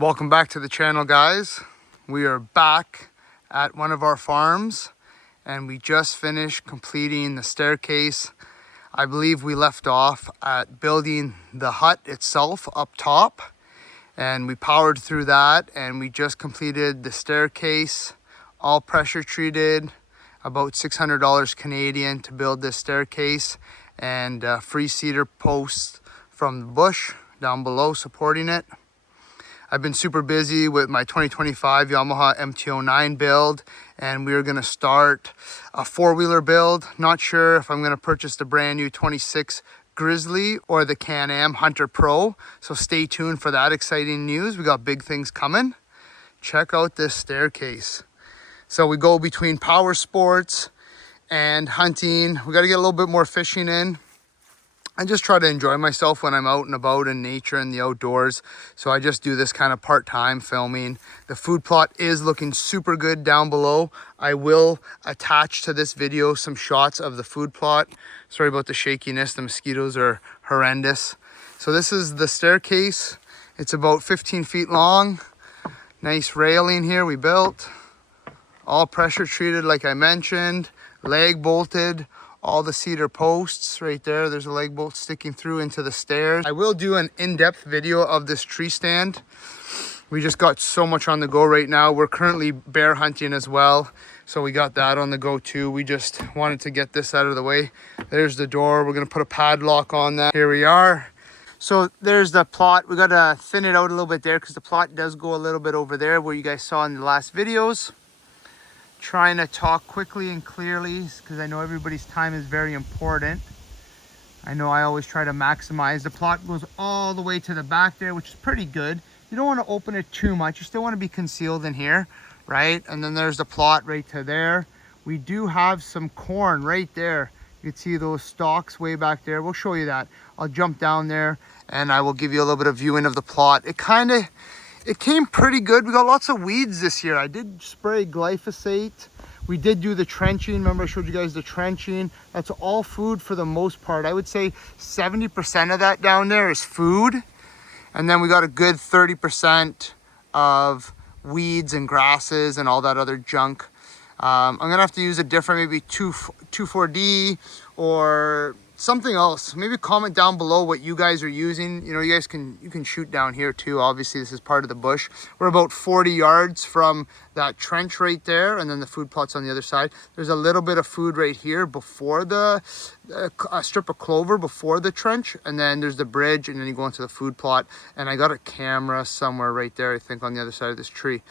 Welcome back to the channel, guys. We are back at one of our farms and we just finished completing the staircase. I believe we left off at building the hut itself up top, and we powered through that, and we just completed the staircase, all pressure treated, about $600 Canadian to build this staircase, and free cedar posts from the bush down below supporting it. I've been super busy with my 2025 Yamaha MT-09 build, and we are going to start a four-wheeler build. Not sure if I'm going to purchase the brand new 26 Grizzly or the Can-Am Hunter Pro, so stay tuned for that exciting news. We got big things coming. Check out this staircase. So we go between power sports and hunting. We got to get a little bit more fishing in. I just try to enjoy myself when I'm out and about in nature and the outdoors. So I just do this kind of part-time filming. The food plot is looking super good down below. I will attach to this video some shots of the food plot. Sorry about the shakiness. The mosquitoes are horrendous. So this is the staircase. It's about 15 feet long. Nice railing here we built. All pressure treated like I mentioned. Leg bolted. All the cedar posts right there. There's a leg bolt sticking through into the stairs. I will do an in-depth video of this tree stand. We just got so much on the go right now. We're currently bear hunting as well, so we got that on the go too. We just wanted to get this out of the way. There's the door. We're gonna put a padlock on that. Here we are. So there's the plot. We gotta thin it out a little bit there because the plot does go a little bit over there where you guys saw in the last videos. Trying to talk quickly and clearly because I know everybody's time is very important. I know I always try to maximize. The plot goes all the way to the back there, which is pretty good. You don't want to open it too much. You still want to be concealed in here, right? And then there's the plot right to there. We do have some corn right there. You can see those stalks way back there. We'll show you that. I'll jump down there and I will give you a little bit of viewing of the plot. It came pretty good. We got lots of weeds this year. I did spray glyphosate. We did do the trenching. Remember I showed you guys the trenching. That's all food for the most part. I would say 70% of that down there is food. And then we got a good 30% of weeds and grasses and all that other junk. I'm gonna have to use a different, maybe 2,4-D or something else. Maybe comment down below what you guys are using. You know, you can shoot down here too. Obviously this is part of the bush. We're about 40 yards from that trench right there, and then the food plot's on the other side. There's a little bit of food right here before a strip of clover before the trench, and then there's the bridge, and then you go into the food plot. And I got a camera somewhere right there, I think, on the other side of this tree.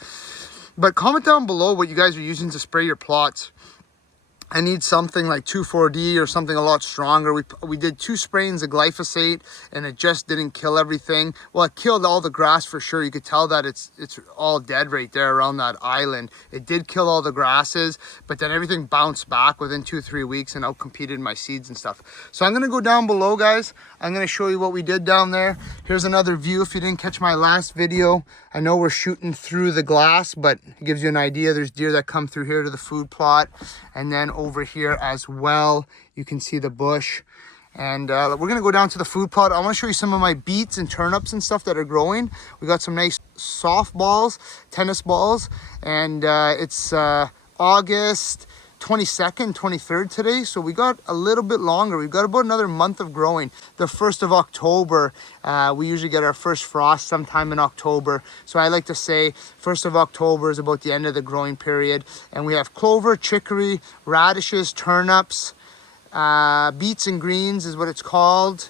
But comment down below what you guys are using to spray your plots. I need something like 2,4-D or something a lot stronger. We did 2 sprayings of glyphosate and it just didn't kill everything. Well, it killed all the grass for sure. You could tell that it's all dead right there around that island. It did kill all the grasses, but then everything bounced back within 2-3 weeks and outcompeted my seeds and stuff. So I'm gonna go down below, guys. I'm gonna show you what we did down there. Here's another view if you didn't catch my last video. I know we're shooting through the glass, but it gives you an idea. There's deer that come through here to the food plot. And then over here as well, you can see the bush. And we're gonna go down to the food plot. I wanna show you some of my beets and turnips and stuff that are growing. We got some nice softballs, tennis balls, and it's August 22nd, 23rd today. So we got a little bit longer. We've got about another month of growing. The 1st of October, we usually get our first frost sometime in October. So I like to say 1st of October is about the end of the growing period. And we have clover, chicory, radishes, turnips, beets and greens is what it's called.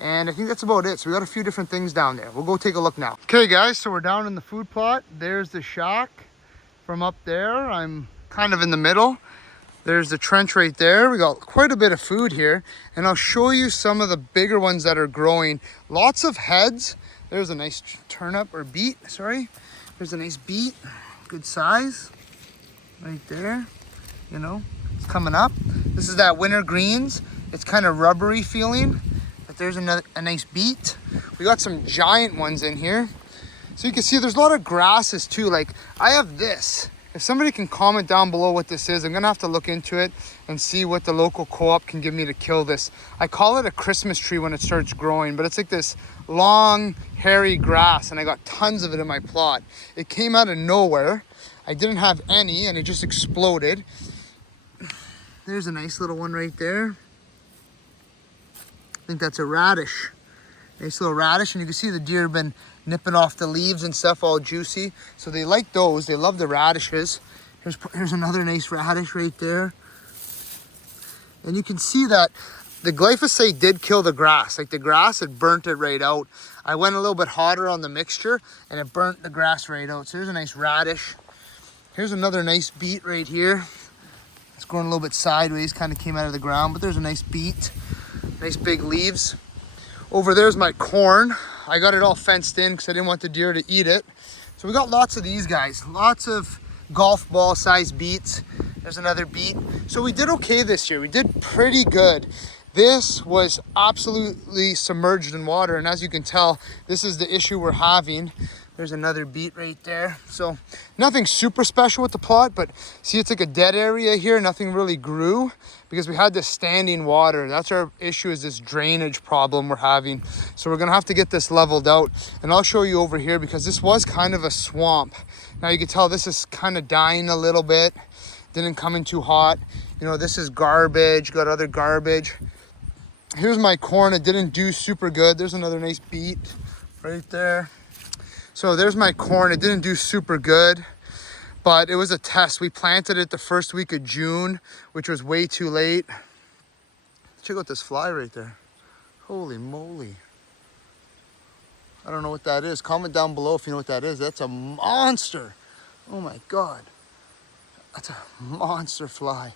And I think that's about it. So we got a few different things down there. We'll go take a look now. Okay guys, so we're down in the food plot. There's the shack from up there. I'm kind of in the middle. There's the trench right there. We got quite a bit of food here. And I'll show you some of the bigger ones that are growing. Lots of heads. There's a nice turnip or beet, sorry. There's a nice beet, good size, right there. You know, it's coming up. This is that winter greens. It's kind of rubbery feeling, but there's a nice beet. We got some giant ones in here. So you can see there's a lot of grasses too. Like I have this. If somebody can comment down below what this is, I'm gonna have to look into it and see what the local co-op can give me to kill this. I call it a Christmas tree when it starts growing, but it's like this long, hairy grass, and I got tons of it in my plot. It came out of nowhere. I didn't have any, and it just exploded. There's a nice little one right there. I think that's a radish. Nice little radish, and you can see the deer have been nipping off the leaves and stuff, all juicy. So they like those. They love the radishes. Here's another nice radish right there. And you can see that the glyphosate did kill the grass. Like the grass, it burnt it right out. I went a little bit hotter on the mixture and it burnt the grass right out. So here's a nice radish. Here's another nice beet right here. It's growing a little bit sideways, kind of came out of the ground, but there's a nice beet. Nice big leaves. Over there's my corn. I got it all fenced in because I didn't want the deer to eat it. So we got lots of these guys. Lots of golf ball sized beets. There's another beet. So we did okay this year. We did pretty good. This was absolutely submerged in water. And as you can tell, this is the issue we're having. There's another beet right there. So nothing super special with the plot, but see, it's like a dead area here. Nothing really grew because we had this standing water. That's our issue, is this drainage problem we're having. So we're gonna have to get this leveled out, and I'll show you over here because this was kind of a swamp. Now you can tell this is kind of dying a little bit. Didn't come in too hot. You know, this is garbage, got other garbage. Here's my corn. It didn't do super good. There's another nice beet right there. So there's my corn. It didn't do super good, but it was a test. We planted it the first week of June, which was way too late. Check out this fly right there. Holy moly. I don't know what that is. Comment down below if you know what that is. That's a monster. Oh my God. That's a monster fly.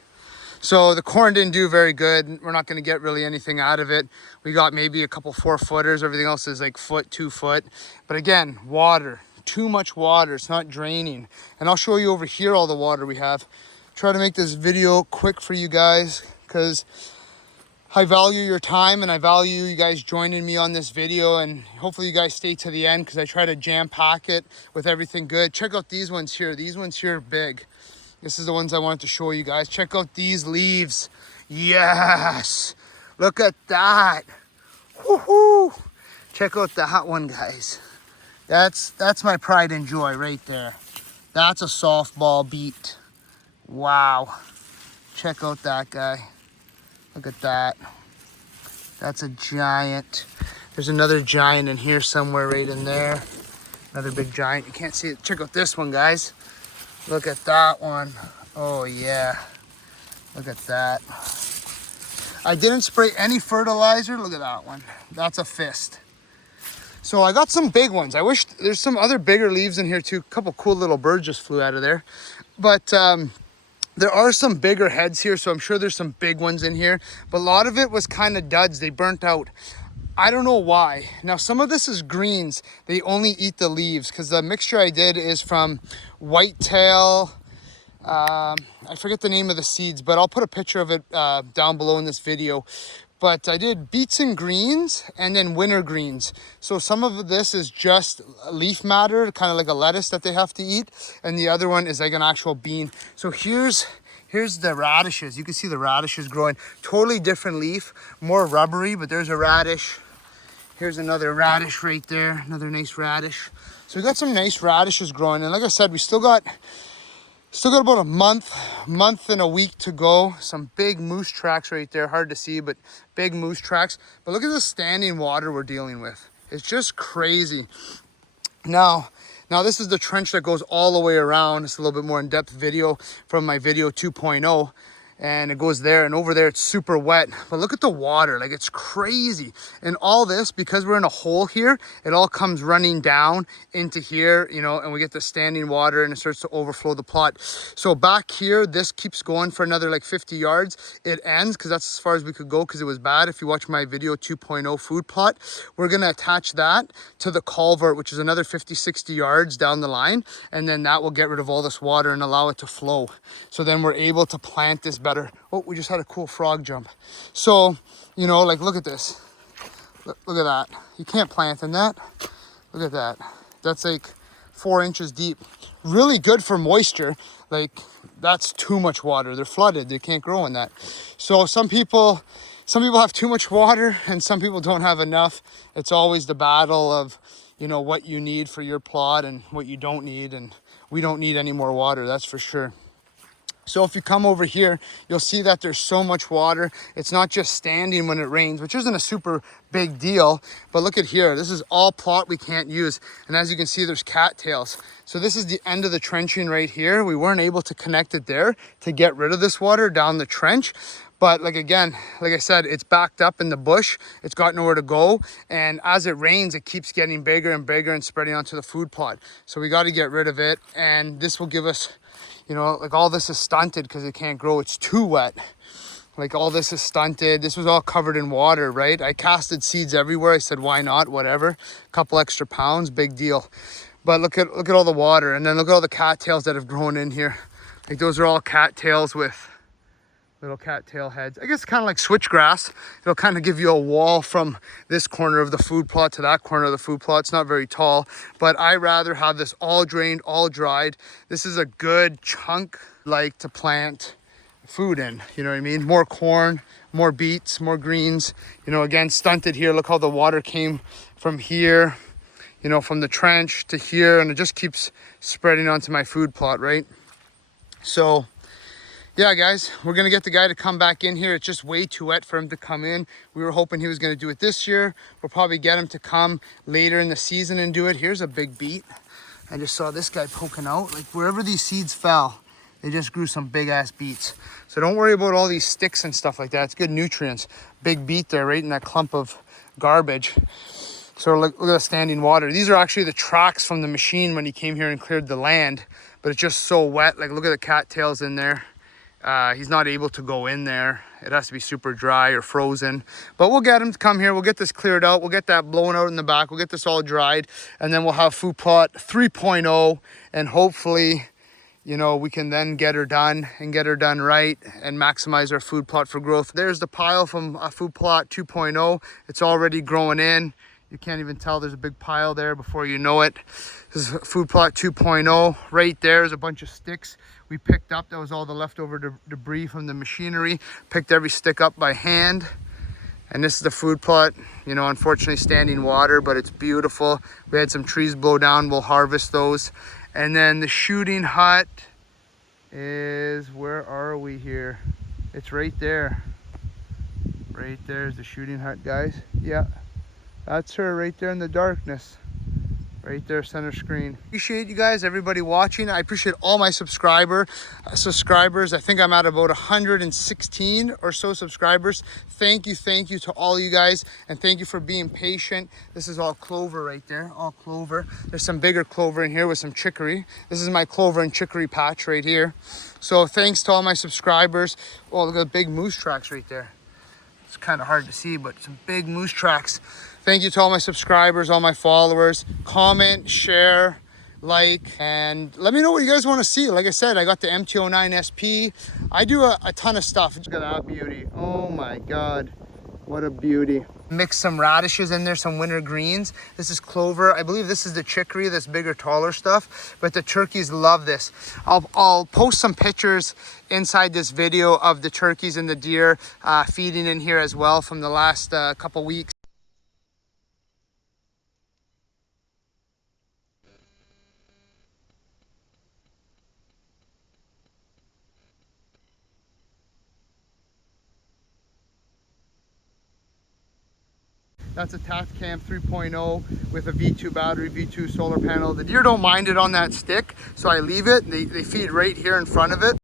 So the corn didn't do very good. We're not going to get really anything out of it. We got maybe a couple 4-footers. Everything else is like foot, 2 foot. But again, water, too much water. It's not draining. And I'll show you over here all the water we have. Try to make this video quick for you guys because I value your time and I value you guys joining me on this video, and hopefully you guys stay to the end because I try to jam pack it with everything good. Check out these ones here. These ones here are big. This is the ones I wanted to show you guys. Check out these leaves. Yes. Look at that. Woohoo. Check out that one, guys. That's my pride and joy right there. That's a softball beet. Wow. Check out that guy. Look at that. That's a giant. There's another giant in here somewhere right in there. Another big giant. You can't see it. Check out this one, guys. Look at that one. Oh yeah. Look at that. I didn't spray any fertilizer. Look at that one. That's a fist. So I got some big ones. I wish there's some other bigger leaves in here too. A couple cool little birds just flew out of there. But there are some bigger heads here, so I'm sure there's some big ones in here. But a lot of it was kind of duds. They burnt out. I don't know why. Now, some of this is greens. They only eat the leaves because the mixture I did is from Whitetail. I forget the name of the seeds, but I'll put a picture of it down below in this video. But I did beets and greens and then winter greens. So some of this is just leaf matter, kind of like a lettuce that they have to eat. And the other one is like an actual bean. So here's the radishes. You can see the radishes growing. Totally different leaf, more rubbery, but there's a radish. Here's another radish right there, another nice radish. So we got some nice radishes growing. And like I said, we still got about a month and a week to go. Some big moose tracks right there, hard to see, but big moose tracks. But look at the standing water we're dealing with. It's just crazy. Now this is the trench that goes all the way around. It's a little bit more in-depth video from my video 2.0. And it goes there, and over there it's super wet. But look at the water, like it's crazy. And all this, because we're in a hole here, it all comes running down into here, you know, and we get the standing water and it starts to overflow the plot. So back here, this keeps going for another like 50 yards. It ends because that's as far as we could go because it was bad. If you watch my video 2.0 food plot, we're gonna attach that to the culvert, which is another 50, 60 yards down the line. And then that will get rid of all this water and allow it to flow. So then we're able to plant this better. Oh, we just had a cool frog jump. So, you know, like look at this. Look at that. You can't plant in that. Look at that. That's like 4 inches deep. Really good for moisture. Like, that's too much water. They're flooded. They can't grow in that. So some people have too much water and some people don't have enough. It's always the battle of, you know, what you need for your plot and what you don't need. And we don't need any more water, that's for sure. So if you come over here, you'll see that there's so much water. It's not just standing when it rains, which isn't a super big deal. But look at here, this is all plot we can't use. And as you can see, there's cattails. So this is the end of the trenching right here. We weren't able to connect it there to get rid of this water down the trench. But like, again, like I said, it's backed up in the bush. It's got nowhere to go. And as it rains, it keeps getting bigger and bigger and spreading onto the food plot. So we got to get rid of it. And this will give us, you know, like, all this is stunted because it can't grow. It's too wet. Like, all this is stunted. This was all covered in water, right? I casted seeds everywhere. I said, why not? Whatever. A couple extra pounds, big deal. But look at all the water. And then look at all the cattails that have grown in here. Like, those are all cattails with little cattail heads. I guess kind of like switchgrass. It'll kind of give you a wall from this corner of the food plot to that corner of the food plot. It's not very tall, but I rather have this all drained, all dried. This is a good chunk, like, to plant food in, you know what I mean? More corn, more beets, more greens. You know, again, stunted here. Look how the water came from here, you know, from the trench to here, and it just keeps spreading onto my food plot, right? So yeah, guys, we're gonna get the guy to come back in here. It's just way too wet for him to come in. We were hoping he was gonna do it this year. We'll probably get him to come later in the season and do it. Here's a big beet. I just saw this guy poking out. Like, wherever these seeds fell, they just grew some big ass beets. So don't worry about all these sticks and stuff like that. It's good nutrients. Big beet there, right in that clump of garbage. So look at the standing water. These are actually the tracks from the machine when he came here and cleared the land, but it's just so wet. Like, look at the cattails in there. He's not able to go in there. It has to be super dry or frozen. But we'll get him to come here. We'll get this cleared out. We'll get that blown out in the back. We'll get this all dried. And then we'll have food plot 3.0. And hopefully, you know, we can then get her done and get her done right and maximize our food plot for growth. There's the pile from food plot 2.0. It's already growing in. You can't even tell there's a big pile there before you know it. This is food plot 2.0. Right there is a bunch of sticks we picked up. That was all the leftover debris from the machinery. Picked every stick up by hand. And this is the food plot. You know, unfortunately standing water, but it's beautiful. We had some trees blow down. We'll harvest those. And then the shooting hut is, where are we here? It's right there. Right there's the shooting hut, guys. Yeah. That's her right there in the darkness. Right there, center screen. Appreciate you guys, everybody watching. I appreciate all my subscribers. I think I'm at about 116 or so subscribers. Thank you to all you guys. And thank you for being patient. This is all clover right there, all clover. There's some bigger clover in here with some chicory. This is my clover and chicory patch right here. So thanks to all my subscribers. Oh, look at the big moose tracks right there. It's kind of hard to see, but some big moose tracks. Thank you to all my subscribers, all my followers. Comment, share, like, and let me know what you guys want to see. Like I said, I got the MT09 SP. I do a ton of stuff. Look at that beauty. Oh my God, what a beauty. Mix some radishes in there, some winter greens. This is clover. I believe this is the chicory, this bigger, taller stuff, but the turkeys love this. I'll post some pictures inside this video of the turkeys and the deer feeding in here as well from the last couple weeks. That's a Tascam 3.0 with a V2 battery, V2 solar panel. The deer don't mind it on that stick, so I leave it. They feed right here in front of it.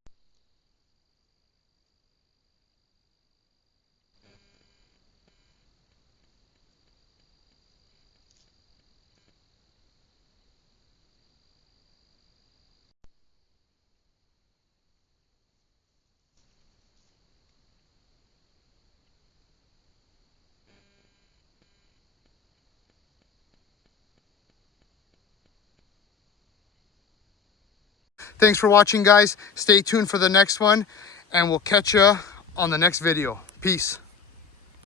Thanks for watching, guys. Stay tuned for the next one, and we'll catch you on the next video. Peace.